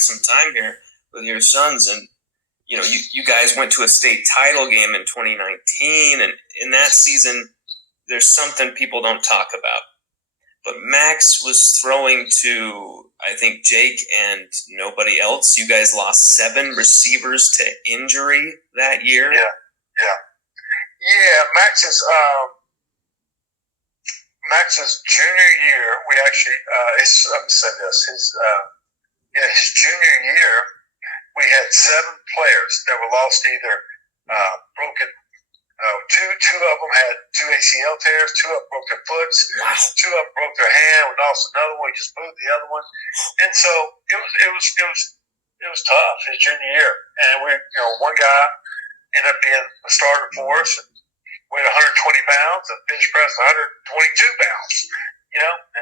spent some time here with your sons, and you guys went to a state title game in 2019, and in that season, there's something people don't talk about. But Max was throwing to, I think, Jake and nobody else. You guys lost 7 receivers to injury that year. Yeah. Max's junior year, we actually. Let me say this. His junior year, we had 7 players that were lost either broken. Two of them had 2 ACL tears. 2 of them broke their foots. Wow. 2 of them broke their hand. We lost another one. We just moved the other one, and so it was tough his junior year. And one guy ended up being a starter for us, and weighed 120 pounds and bench pressed 122 pounds.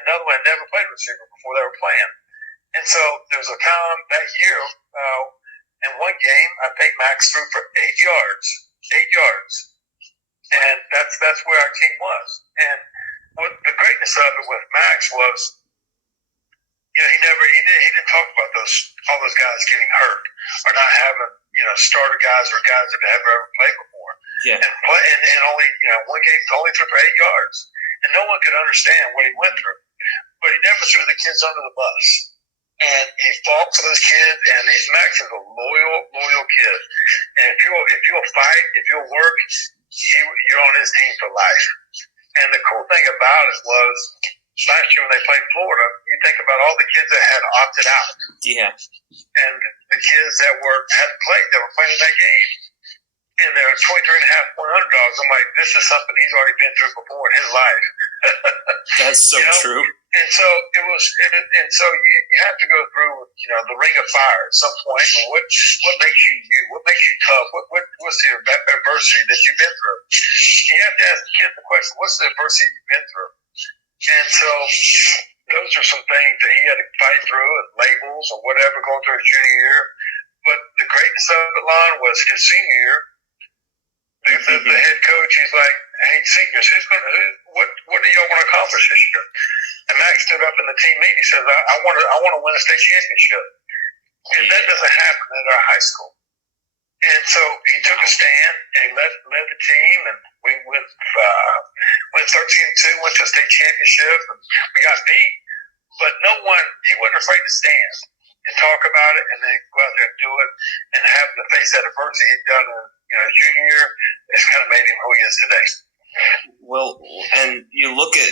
Another one had never played receiver before they were playing. And so there was a time that year in one game, I think Max threw for 8 yards. 8 yards. And that's where our team was. And what the greatness of it with Max was, he didn't talk about all those guys getting hurt or not having, starter guys or guys that have ever played before. Yeah. And only, one game only threw for 8 yards. And no one could understand what he went through. But he never threw the kids under the bus. And he fought for those kids, and Max is a loyal kid. And if you'll fight, if you'll work, you're on his team for life. And the cool thing about it was, last year when they played Florida, you think about all the kids that had opted out. Yeah. And the kids that hadn't played, that were playing in that game. And they're 23.5 point underdogs. I'm like, this is something he's already been through before in his life. That's so true. And so it was, and so you have to go through, the ring of fire at some point. What makes you you? What makes you tough? What's the adversity that you've been through? You have to ask the kid the question: what's the adversity you've been through? And so those are some things that he had to fight through, and labels or whatever, going through his junior year. But the greatness of it, Lon, was his senior year. The head coach, he's like, "Hey, seniors, what do y'all want to accomplish this year?" And Max stood up in the team meeting. He says, "I want to win a state championship," and that doesn't happen at our high school. And so he took a stand and he led the team, and we went 13-2, went to a state championship, and we got beat. But he wasn't afraid to stand and talk about it, and then go out there and do it, and having to face that adversity he'd done in junior year, it's kind of made him who he is today. Well, and you look at